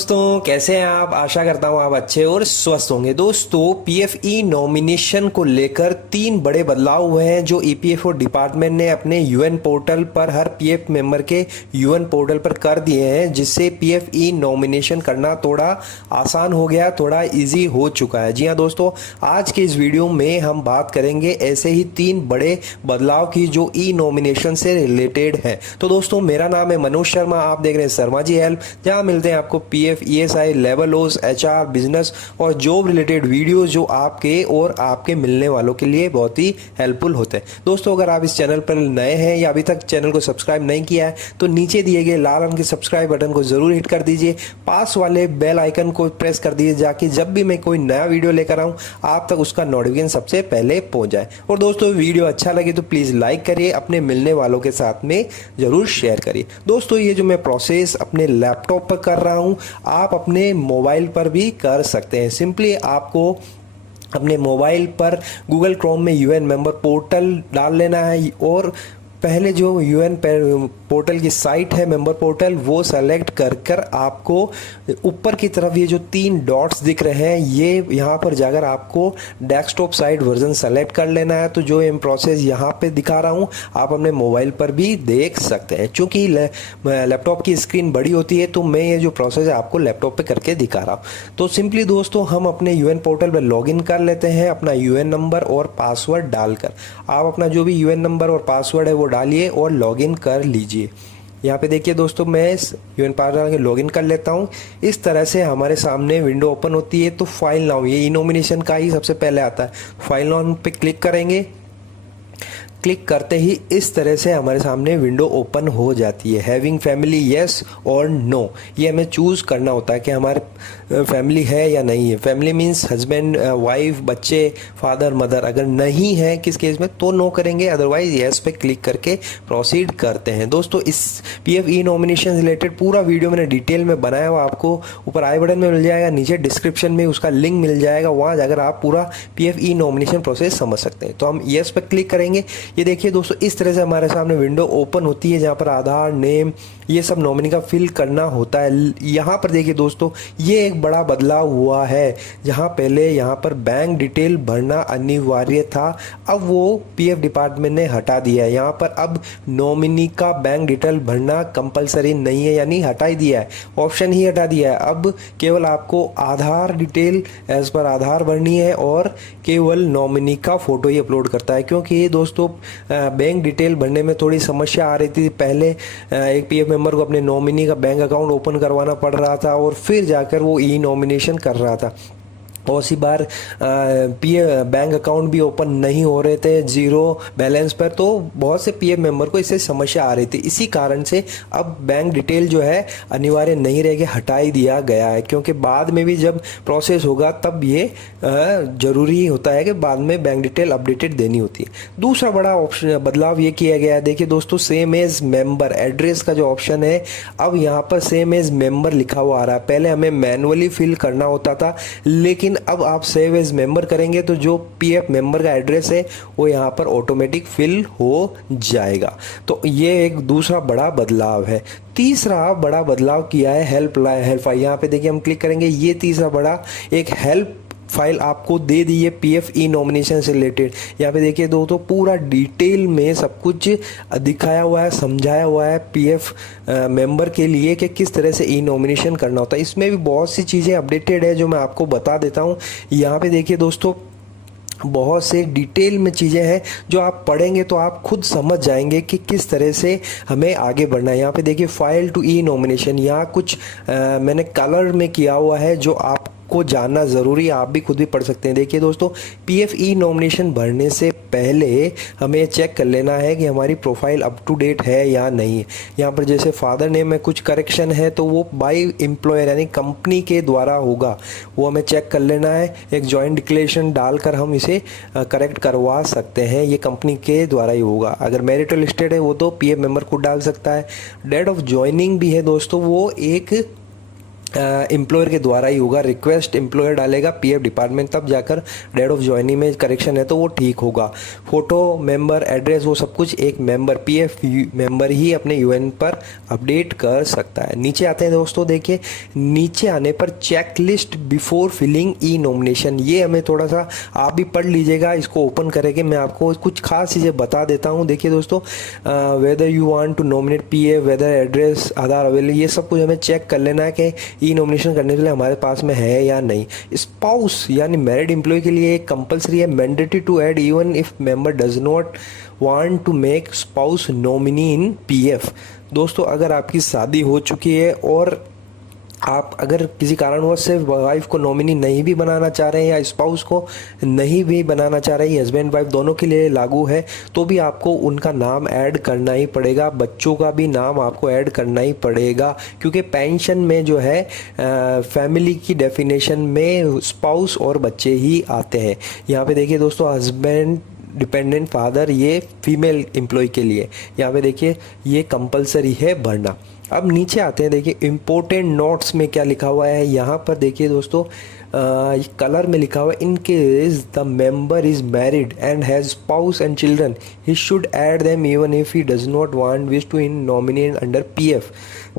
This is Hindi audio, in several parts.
दोस्तों कैसे हैं आप। आशा करता हूं आप अच्छे और स्वस्थ होंगे। दोस्तों पीएफई नॉमिनेशन को लेकर 3 बड़े बदलाव हुए हैं जो ईपीएफओ डिपार्टमेंट ने अपने यूएन पोर्टल पर हर पीएफ मेंबर के यूएन पोर्टल पर कर दिए हैं, जिससे पीएफई नॉमिनेशन करना थोड़ा आसान हो गया, थोड़ा इजी हो चुका है। जी हाँ दोस्तों, आज के इस वीडियो में हम बात करेंगे ऐसे ही 3 बड़े बदलाव की जो ई नॉमिनेशन से रिलेटेड है। तो दोस्तों मेरा नाम है मनोज शर्मा, आप देख रहे हैं शर्मा जी हेल्प, जहां मिलते हैं आपको पीएफ ईएसआई लेवल ओस एचआर बिजनेस और जॉब रिलेटेड वीडियो जो आपके और आपके मिलने वालों के लिए बहुत ही हेल्पफुल होते हैं। दोस्तों अगर आप इस चैनल पर नए हैं या अभी तक चैनल को सब्सक्राइब नहीं किया है तो नीचे दिए गए लाल रंग के सब्सक्राइब बटन को जरूर हिट कर दीजिए, पास वाले बेल आइकन को प्रेस कर दीजिए जाकि जब भी मैं कोई नया वीडियो लेकर आऊं आप तक उसका नोटिफिकेशन सबसे पहले पहुंच जाए। और दोस्तों वीडियो अच्छा लगे तो प्लीज लाइक करिए, अपने मिलने वालों के साथ में जरूर शेयर करिए। दोस्तों ये जो मैं प्रोसेस अपने लैपटॉप पर कर रहा हूं आप अपने मोबाइल पर भी कर सकते हैं। सिंपली आपको अपने मोबाइल पर गूगल क्रोम में यूएन मेंबर पोर्टल डाल लेना है और पहले जो यूएन पोर्टल की साइट है मेंबर पोर्टल वो सेलेक्ट कर कर आपको ऊपर की तरफ ये जो 3 डॉट्स दिख रहे हैं ये यहाँ पर जाकर आपको डेस्कटॉप साइट वर्जन सेलेक्ट कर लेना है। तो जो प्रोसेस यहाँ पे दिखा रहा हूँ आप अपने मोबाइल पर भी देख सकते हैं। चूंकि लैपटॉप की स्क्रीन बड़ी होती है तो मैं ये जो प्रोसेस है आपको लैपटॉप पे करके दिखा रहा हूँ। तो सिंपली दोस्तों हम अपने यूएन पोर्टल पर लॉगिन कर लेते हैं अपना यूएन नंबर और पासवर्ड डालकर। आप अपना जो भी यूएन नंबर और पासवर्ड है वो डालिए और लॉगिन कर लीजिए। यहाँ पे देखिए दोस्तों मैं यूएन पासवर्ड के लॉगिन कर लेता हूँ। इस तरह से हमारे सामने विंडो ओपन होती है। तो फाइल नाउ ये ई नॉमिनेशन का ही सबसे पहले आता है। फाइल नाउ पे क्लिक करेंगे, क्लिक करते ही इस तरह से हमारे सामने विंडो ओपन हो जाती है। हैविंग फैमिली यस और नो, ये हमें चूज करना होता है कि हमारे फैमिली है या नहीं है। फैमिली मीन्स हस्बैंड वाइफ बच्चे फादर मदर, अगर नहीं है किस केस में तो नो करेंगे, अदरवाइज यस पे क्लिक करके प्रोसीड करते हैं। दोस्तों इस पीएफ ई नॉमिनेशन रिलेटेड पूरा वीडियो मैंने डिटेल में बनाया हुआ, आपको ऊपर आई बटन में मिल जाएगा, नीचे डिस्क्रिप्शन में उसका लिंक मिल जाएगा, वहाँ जाकर आप पूरा पीएफ ई नॉमिनेशन प्रोसेस समझ सकते हैं। तो हम यस पे क्लिक करेंगे। ये देखिए दोस्तों इस तरह से हमारे सामने विंडो ओपन होती है जहां पर आधार नेम ये सब नॉमिनी का फिल करना होता है। यहाँ पर देखिए दोस्तों ये एक बड़ा बदलाव हुआ है, जहां पहले यहाँ पर बैंक डिटेल भरना अनिवार्य था, अब वो पीएफ डिपार्टमेंट ने हटा दिया है। यहाँ पर अब नॉमिनी का बैंक डिटेल भरना कंपलसरी नहीं है, यानी हटा ही दिया है, ऑप्शन ही हटा दिया है। अब केवल आपको आधार डिटेल एज पर आधार भरनी है और केवल नॉमिनी का फोटो ही अपलोड करता है। क्योंकि दोस्तों बैंक डिटेल भरने में थोड़ी समस्या आ रही थी। पहले एक पीएफ मेंबर को अपने नॉमिनी का बैंक अकाउंट ओपन करवाना पड़ रहा था और फिर जाकर वो ई नॉमिनेशन कर रहा था। बहुत सी बार बैंक अकाउंट भी ओपन नहीं हो रहे थे जीरो बैलेंस पर, तो बहुत से पीएफ मेंबर को इससे समस्या आ रही थी। इसी कारण से अब बैंक डिटेल जो है अनिवार्य नहीं रह गया, हटा ही दिया गया है। क्योंकि बाद में भी जब प्रोसेस होगा तब ये जरूरी होता है कि बाद में बैंक डिटेल अपडेटेड देनी होती है। दूसरा बड़ा ऑप्शन बदलाव ये किया गया है, देखिए दोस्तों सेम एज मेंबर एड्रेस का जो ऑप्शन है अब यहाँ पर सेम एज मेंबर लिखा हुआ आ रहा है। पहले हमें मैनुअली फिल करना होता था, लेकिन अब आप सेव एज मेंबर करेंगे तो जो पीएफ मेंबर का एड्रेस है वो यहाँ पर ऑटोमेटिक फिल हो जाएगा। तो ये एक दूसरा बड़ा बदलाव है। तीसरा बड़ा बदलाव किया है हेल्प फाइल। यहाँ पे देखिए हम क्लिक करेंगे, ये तीसरा बड़ा एक हेल्प फाइल आपको दे दी है पीएफ ई नॉमिनेशन से रिलेटेड। यहाँ पे देखिए दोस्तों पूरा डिटेल में सब कुछ दिखाया हुआ है, समझाया हुआ है पीएफ मेंबर के लिए कि किस तरह से ई नॉमिनेशन करना होता है। इसमें भी बहुत सी चीज़ें अपडेटेड है जो मैं आपको बता देता हूँ। यहाँ पे देखिए दोस्तों बहुत से डिटेल में चीज़ें हैं जो आप पढ़ेंगे तो आप खुद समझ जाएंगे कि किस तरह से हमें आगे बढ़ना है। यहाँ पे देखिए फाइल टू ई नॉमिनेशन, यहाँ कुछ मैंने कलर में किया हुआ है जो आपको जानना ज़रूरी है, आप भी खुद भी पढ़ सकते हैं। देखिए दोस्तों पीएफ ई नॉमिनेशन भरने से पहले हमें चेक कर लेना है कि हमारी प्रोफाइल अप टू डेट है या नहीं है। यहाँ पर जैसे फादर नेम में कुछ करेक्शन है तो वो बाय एम्प्लॉयर यानी कंपनी के द्वारा होगा, वो हमें चेक कर लेना है। एक जॉइंट डिक्लेरेशन डालकर हम इसे करेक्ट करवा सकते हैं, ये कंपनी के द्वारा ही होगा। अगर मैरिटल स्टेट है वो तो पीएफ मेंबर खुद डाल सकता है। डेट ऑफ ज्वाइनिंग भी है दोस्तों, वो एक एम्प्लॉयर के द्वारा ही होगा। रिक्वेस्ट एम्प्लॉयर डालेगा पीएफ डिपार्टमेंट, तब जाकर डेट ऑफ ज्वाइनिंग में करेक्शन है तो वो ठीक होगा। फोटो, मेंबर, एड्रेस, वो सब कुछ एक मेंबर, पीएफ मेंबर ही अपने यूएन पर अपडेट कर सकता है। नीचे आते हैं दोस्तों, देखिए नीचे आने पर चेक लिस्ट बिफोर फिलिंग ई नॉमिनेशन, ये हमें थोड़ा सा आप भी पढ़ लीजिएगा। इसको ओपन करेंगे, मैं आपको कुछ खास चीज़ें बता देता हूँ। देखिए दोस्तों, whether you want to nominate PF, whether address, Aadhaar available, ये सब कुछ हमें चेक कर लेना है कि ई नॉमिनेशन करने के लिए हमारे पास में है या नहीं। स्पाउस यानी मैरिड एम्प्लॉय के लिए कंपलसरी है, mandatory to add even if member does not want to make spouse nominee in PF. दोस्तों, अगर आपकी शादी हो चुकी है और आप अगर किसी कारणवश से वाइफ को नॉमिनी नहीं भी बनाना चाह रहे हैं या स्पाउस को नहीं भी बनाना चाह रहे हैं, हस्बैंड वाइफ दोनों के लिए लागू है, तो भी आपको उनका नाम ऐड करना ही पड़ेगा। बच्चों का भी नाम आपको ऐड करना ही पड़ेगा, क्योंकि पेंशन में जो है फैमिली की डेफिनेशन में स्पाउस और बच्चे ही आते हैं। यहाँ पे देखिए दोस्तों, हस्बैंड, डिपेंडेंट फादर, ये फीमेल एम्प्लॉय के लिए यहाँ पे देखिए ये कंपलसरी है भरना। अब नीचे आते हैं, देखिए इम्पोर्टेंट नोट्स में क्या लिखा हुआ है। यहाँ पर देखिए दोस्तों, कलर में लिखा हुआ है, in case the member is married and has spouse and children he should add them even if he does not want wish to in nominate under PF.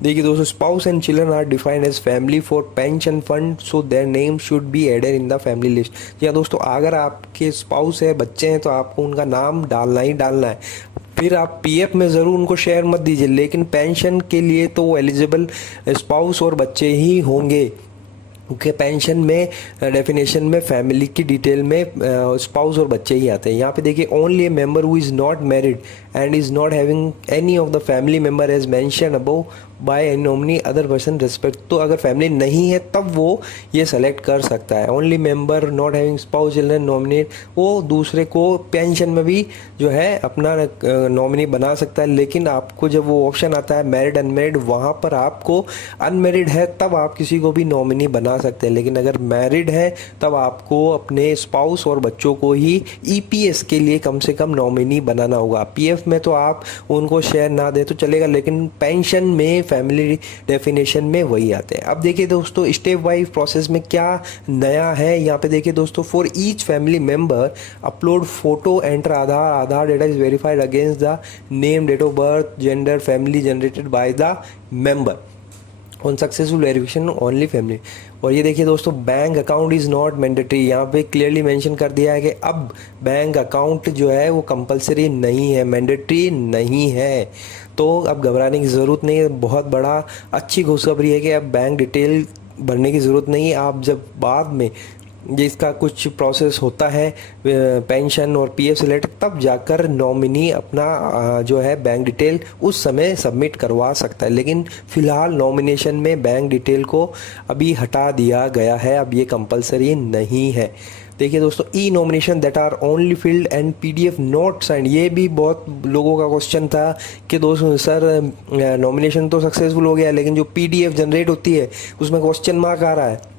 देखिए दोस्तों, spouse and children are defined as family for pension fund, so their name should be added in the family list. या दोस्तों, अगर आपके स्पाउस है, बच्चे हैं, तो आपको उनका नाम डालना ही डालना है। फिर आप पीएफ में ज़रूर उनको शेयर मत दीजिए, लेकिन पेंशन के लिए तो वो एलिजिबल स्पाउस और बच्चे ही होंगे, क्योंकि पेंशन में डेफिनेशन में फैमिली की डिटेल में स्पाउस और बच्चे ही आते हैं। यहाँ पे देखिए, only a member who is not married and is not having any of the family member as mention above by any nominee other person respect. तो अगर फैमिली नहीं है तब वो ये सेलेक्ट कर सकता है। Only member not having spouse children nominate, वो दूसरे को पेंशन में भी जो है अपना नॉमिनी बना सकता है। लेकिन आपको जब वो ऑप्शन आता है मैरिड अनमेरिड, वहाँ पर आपको अनमेरिड है तब आप किसी को भी नॉमिनी बना सकते हैं, लेकिन अगर मैरिड है तब आपको अपने स्पाउस और बच्चों को ही ईपीएस के लिए कम से कम नॉमिनी बनाना होगा। पीएफ में तो आप उनको शेयर ना दे तो चलेगा, लेकिन पेंशन में फैमिली डेफिनेशन में वही आते हैं। अब देखिए दोस्तों, स्टेप वाइज प्रोसेस में क्या नया है। यहाँ पे देखिए दोस्तों, for each family member upload photo, enter Aadhaar, Aadhaar data is verified against the name, date of birth, gender, family generated by the member on successful verification only family. और ये देखिए दोस्तों, bank account is not mandatory, यहाँ पे क्लियरली मेंशन कर दिया है कि अब बैंक अकाउंट जो है वो कंपलसरी नहीं है, मैंडेटरी नहीं है। तो अब घबराने की ज़रूरत नहीं है। बहुत बड़ा अच्छी खुशखबरी है कि अब बैंक डिटेल भरने की ज़रूरत नहीं है। आप जब बाद में जिसका कुछ प्रोसेस होता है पेंशन और पीएफ से रिलेटेड, तब जाकर नॉमिनी अपना जो है बैंक डिटेल उस समय सबमिट करवा सकता है। लेकिन फिलहाल नॉमिनेशन में बैंक डिटेल को अभी हटा दिया गया है, अब ये कंपलसरी नहीं है। देखिए दोस्तों, e nomination that are only filled and PDF not signed, ये भी बहुत लोगों का क्वेश्चन था कि दोस्तों सर नॉमिनेशन तो सक्सेसफुल हो गया, लेकिन जो पीडीएफ जनरेट होती है उसमें क्वेश्चन मार्क आ रहा है,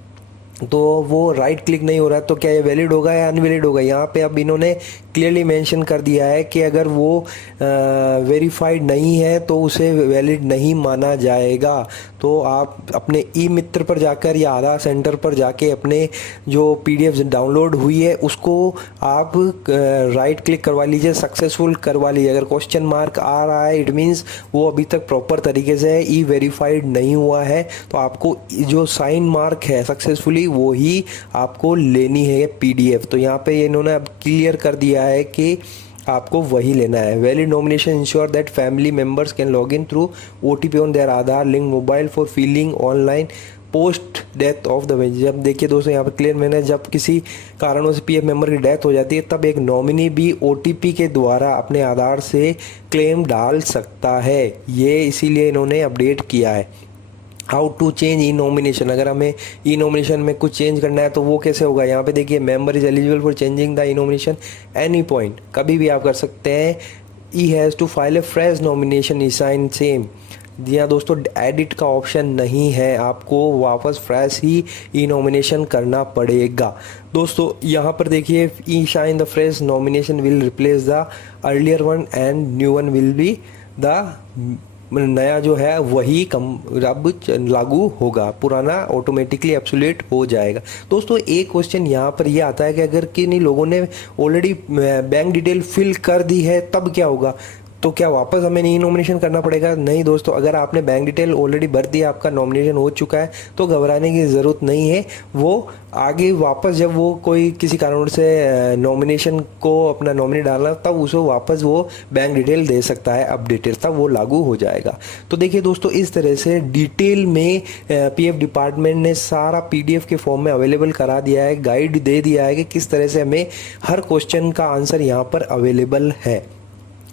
तो वो राइट क्लिक नहीं हो रहा है, तो क्या ये वैलिड होगा या अनवैलिड होगा। यहाँ पे अब इन्होंने क्लियरली मेंशन कर दिया है कि अगर वो वेरीफाइड नहीं है तो उसे वैलिड नहीं माना जाएगा। तो आप अपने ई मित्र पर जाकर या आधार सेंटर पर जाके अपने जो पीडीएफ डाउनलोड हुई है उसको आप राइट क्लिक करवा लीजिए, सक्सेसफुल करवा लीजिए। अगर क्वेश्चन मार्क आ रहा है, इट मीन्स वो अभी तक प्रॉपर तरीके से ई वेरीफाइड नहीं हुआ है, तो आपको जो साइन मार्क है सक्सेसफुली वो ही आपको लेनी है पीडीएफ। तो यहाँ पे इन्होंने अब क्लियर कर दिया है कि आपको वही लेना है। Valid nomination ensure that family members can log in through OTP on their Aadhaar link mobile for filing online post death of the wage. जब देखिए दोस्तों, यहाँ पर क्लियर मैंने, जब किसी कारणों से पीएफ मेंबर की डेथ हो जाती है तब एक नॉमिनी भी ओटीपी के द्वारा अपने आधार से क्लेम डाल सकता है। ये इसीलिए इन्होंने अपडेट किया है। How to change e nomination, अगर हमें ई नॉमिनेशन में कुछ चेंज करना है तो वो कैसे होगा। यहाँ पे देखिए, member is eligible for changing the e nomination any point, कभी भी आप कर सकते हैं। E has to file a fresh nomination, e sign same. जी हाँ दोस्तों, एडिट का ऑप्शन नहीं है, आपको वापस फ्रेश ही ई नॉमिनेशन करना पड़ेगा। दोस्तों यहाँ पर देखिए, e sign the fresh nomination will replace the earlier one and new one will be the नया जो है वही कम अब लागू होगा, पुराना ऑटोमेटिकली एब्सोल्यूट हो जाएगा। दोस्तों एक क्वेश्चन यहाँ पर ये आता है कि अगर किन्हीं लोगों ने ऑलरेडी बैंक डिटेल फिल कर दी है तब क्या होगा, तो क्या वापस हमें री नॉमिनेशन करना पड़ेगा? नहीं दोस्तों, अगर आपने बैंक डिटेल ऑलरेडी भर दिया, आपका नॉमिनेशन हो चुका है, तो घबराने की ज़रूरत नहीं है। वो आगे वापस जब वो कोई किसी कारण से नॉमिनेशन को अपना नॉमिनी डालना, तब उसको वापस वो बैंक डिटेल दे सकता है अपडेटेड, तब वो लागू हो जाएगा। तो देखिए दोस्तों, इस तरह से डिटेल में पीएफ डिपार्टमेंट ने सारा पीडीएफ के फॉर्म में अवेलेबल करा दिया है, गाइड दे दिया है कि किस तरह से हमें हर क्वेश्चन का आंसर यहाँ पर अवेलेबल है।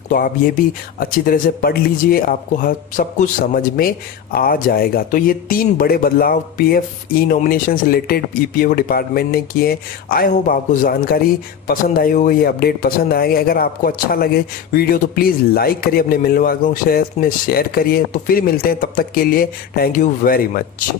तो आप ये भी अच्छी तरह से पढ़ लीजिए, आपको हर सब कुछ समझ में आ जाएगा। तो ये 3 बड़े बदलाव पीएफ ई नॉमिनेशन से रिलेटेड ईपीएफओ डिपार्टमेंट ने किए। आई होप आपको जानकारी पसंद आई होगी, ये अपडेट पसंद आएंगे। अगर आपको अच्छा लगे वीडियो तो प्लीज़ लाइक करिए, अपने मिलने वालों में शेयर करिए। तो फिर मिलते हैं, तब तक के लिए थैंक यू वेरी मच।